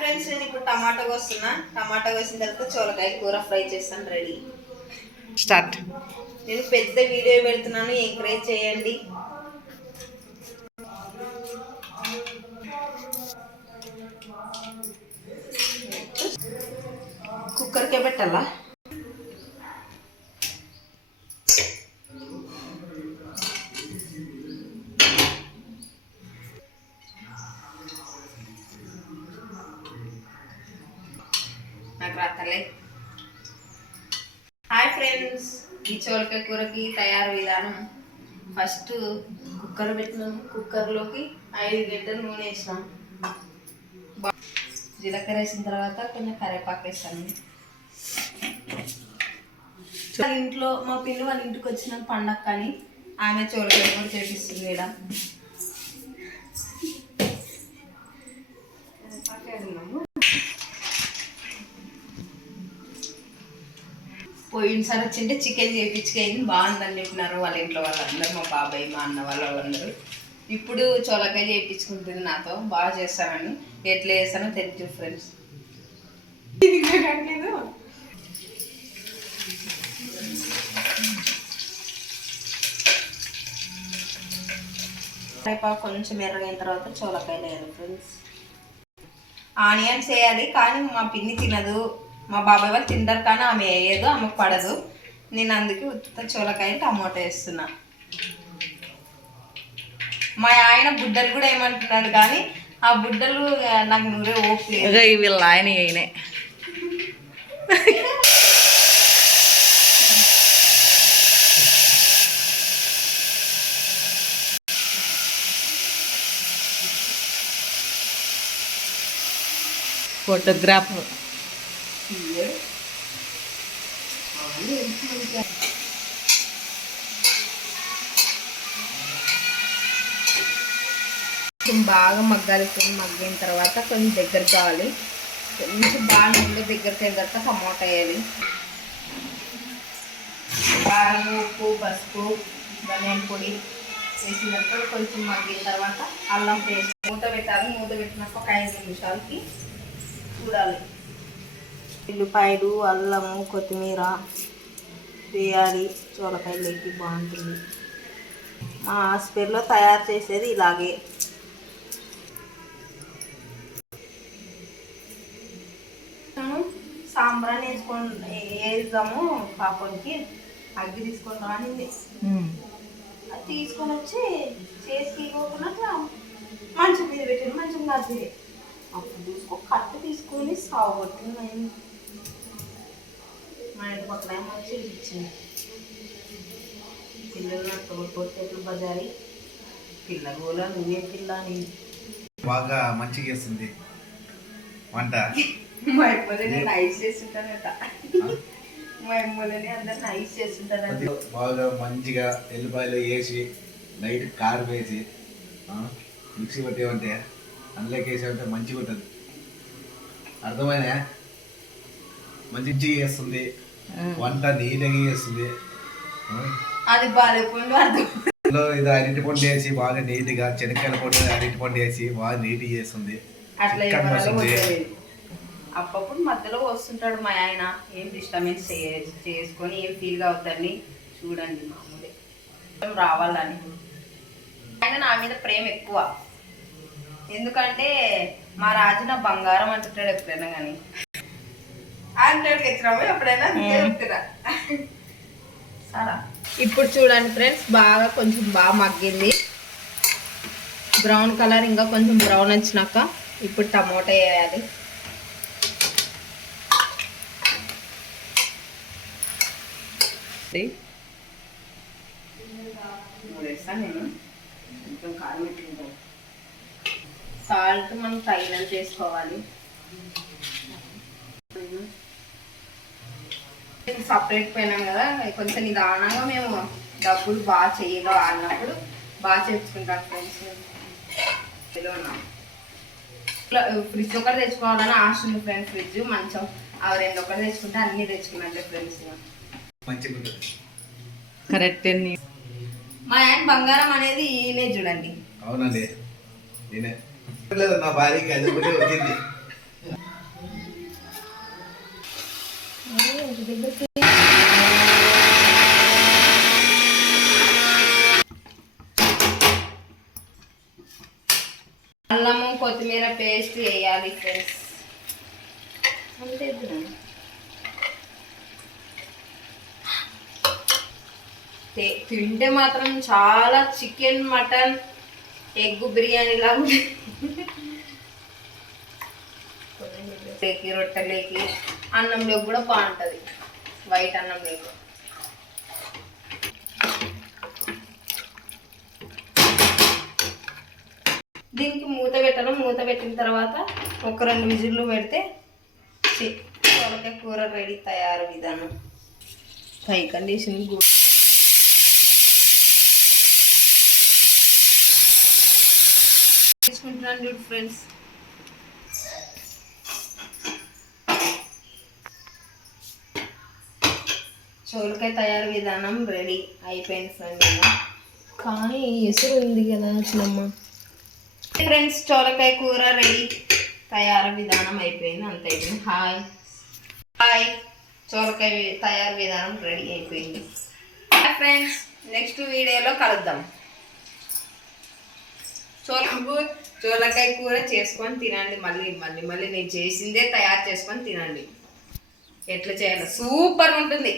Friends, నేను ఇప్పుడు టమాటా కోస్తున్నా. టమాటా కోసిన తర్వాత చోలకాయ కూర ఫ్రై చేస్తాను. Ready start. నేను పెద్ద వీడియో పెడుతున్నాను, ఎంకరేజ్ చేయండి. కుక్కర్కే పెట్టాలా? నాకు రాతలే. హాయ్ ఫ్రెండ్స్, ఈ చోలకాయ కూరకి తయారు విధానం. ఫస్ట్ కుక్కర్ పెట్టినాము. కుక్కర్లోకి 5 గంటలు నూనె వేసినాం. జీలకర్ర వేసిన తర్వాత కొంచెం కరివేపాకు వేస్తాను. ఇంట్లో మా పిల్లి వాళ్ళ ఇంటికి వచ్చిన పండగ కానీ ఆమె చోలకాయ కూర చేపిస్తుంది. ఇక్కడ పోయినసారి వచ్చింటే చికెన్ చేయించుకైంది, బాగుందని చెప్పినారు వాళ్ళ ఇంట్లో వాళ్ళందరూ, మా బాబాయ్ మా అన్న వాళ్ళందరూ. ఇప్పుడు చోలకాయ చేయించుకుంటుంది నాతో, బాగా చేస్తానని. ఎట్లా చేస్తానో తెలుసు ఫ్రెండ్స్. కొంచెం ఎర్రగైన తర్వాత చోలకాయలు వేయాలి ఫ్రెండ్స్. ఆనియన్స్ వేయాలి, కానీ మా పిన్ని తినదు. మా బాబాయ్ వాళ్ళు తింటారు కానీ ఆమె వేయదు, ఆమెకు పడదు. నేను అందుకే ఉత్త చోలకాయ టమోటా వేస్తున్నా. మా ఆయన బుడ్డలు కూడా ఏమంటున్నాడు, కానీ ఆ బుడ్డలు నాకు నూరే ఓపిక. వీళ్ళ ఆయన అయినే ఫోటోగ్రాఫర్. కొంచెం బాగా మగ్గాలి. మగ్గిన తర్వాత కొంచెం దగ్గర కావాలి. కొంచెం బాగా నూనె దగ్గరికి అయిన తర్వాత టమాటా వేయాలి. కారం, ఉప్పు, పసుపు, ధనియాల పొడి వేసిన తర్వాత కొంచెం మగ్గిన తర్వాత అల్లం పేస్ట్ మూత పెట్టాలి. మూత పెట్టినాక ఒక 5 నిమిషాలకి చూడాలి. ఉల్లిపాయలు, అల్లము, కొత్తిమీర వేయాలి. చోలకాయలకి బాగుంటుంది. మా హాస్పిటల్లో తయారు చేసేది ఇలాగే. సాంబ్రాన్ని వేద్దాము. పాపకి అగ్గి తీసుకొని రానింది, అది తీసుకొని వచ్చి చేసి తీసుకోకుండా మంచం మీద పెట్టింది. మంచం కాదు, అప్పుడు చూసుకో కట్ట తీసుకొని సాగుకొట్టింది. మా ఇంటి పక్కన వచ్చి ఇచ్చింది. పిల్లలు నాకు పొట్టేట్లు బజారి పిల్ల గోలా, నువ్వే పిల్ల అని బాగా మంచిగా చేస్తుంది వంట. మా అమ్మలని నైస్ చేస్తుంటానట. మా అమ్మలని అందరు నైస్ చేస్తుంటారంట. బాగా మంచిగా ఎల్లిపాయలు వేసి నైట్ కారం వేసి మిక్సీ పట్టేమంటే అందులోకి వేసామంటే మంచిగా ఉంటుంది. అర్థమైనా మంచిగా చేస్తుంది వంట, నీట్గా చేస్తుంది. అది బాగాలేకుండా అర్థం. ఇది అరటి పండు వేసి బాగా నీట్గా, శనక్కాయల పొడి అరటి పండు వేసి బాగా నీట్గా చేస్తుంది. అప్పుడు మధ్యలో వస్తుంటాడు మా ఆయన, ఏం డిస్టర్బెన్స్ చేసుకొని ఏం ఫీల్గా అవుతాడని చూడండి. మామూలే రావాలని ఆయన నా మీద ప్రేమ ఎక్కువ. ఎందుకంటే మా రాజు నా బంగారం అంటుంటాడు ఎప్పుడైనా కానీ. అంటాడు తెచ్చినాము ఎప్పుడైనా చెప్తున్నా. సరే, ఇప్పుడు చూడండి ఫ్రెండ్స్, బాగా కొంచెం బాగా మగ్గింది. బ్రౌన్ కలర్ ఇంకా కొంచెం బ్రౌన్ వచ్చినాక ఇప్పుడు టమోటా వేయాలి. వేస్తాను నేను. కొంచెం కారం పెట్టుకుంటాను. సాల్ట్ మనం తగినంత వేసుకోవాలి. సపరేట్ పోయినాం కదా, కొంచెం నిదానంగా మేము డబ్బులు బాగా చేయగా ఆడినప్పుడు బాగా చేసుకుంటాం ఫ్రెండ్స్. ఉన్నాం ఫ్రిడ్జ్ ఒకటి తెచ్చుకోవాలని ఆశ ఉంది ఫ్రెండ్స్. ఫ్రిడ్జ్, మంచం అవి 2 ఒకటి తెచ్చుకుంటే అన్నీ తెచ్చుకున్నట్లే ఫ్రెండ్స్. కరెక్ట్. మా ఆయన బంగారం అనేది ఈయనే చూడండి. అవునండి, నేనే నా భార్యకి అది ఒకటే వచ్చింది. పేస్ట్ వేయాలి ఫ్రెండ్స్. అంతే తింటే మాత్రం చాలా చికెన్, మటన్, ఎగ్ బిర్యానీ లాగా రొట్టెలేకి అన్నంలోకి కూడా బాగుంటుంది, వైట్ అన్నంలోకి. దీనికి మూత పెట్టడం, మూత పెట్టిన తర్వాత ఒక 2 విజిల్లు పెడితే సొరకాయ కూర రెడీ. తయారు విధానం పై కండిషన్ తీసుకుంటున్నాను చూడు ఫ్రెండ్స్. సొరకాయ తయారు విధానం రెడీ అయిపోయింది ఫ్రెండ్స్. కానీ ఎసురు ఉంది కదా చిన్నమ్మ. ఫ్రెండ్స్ సొరకాయ కూర రెడీ, తయారు విధానం అయిపోయింది, అంత అయిపోయింది. హాయ్ హాయ్, సొరకాయ తయారు విధానం రెడీ అయిపోయింది. హాయ్ ఫ్రెండ్స్, నెక్స్ట్ వీడియోలో కలుద్దాం. సొరకాయ కూర చేసుకొని తినండి. మళ్ళీ మళ్ళీ మళ్ళీ నేను చేసిందే తయారు చేసుకొని తినండి. ఎట్లా చేయాలి, సూపర్ ఉంటుంది.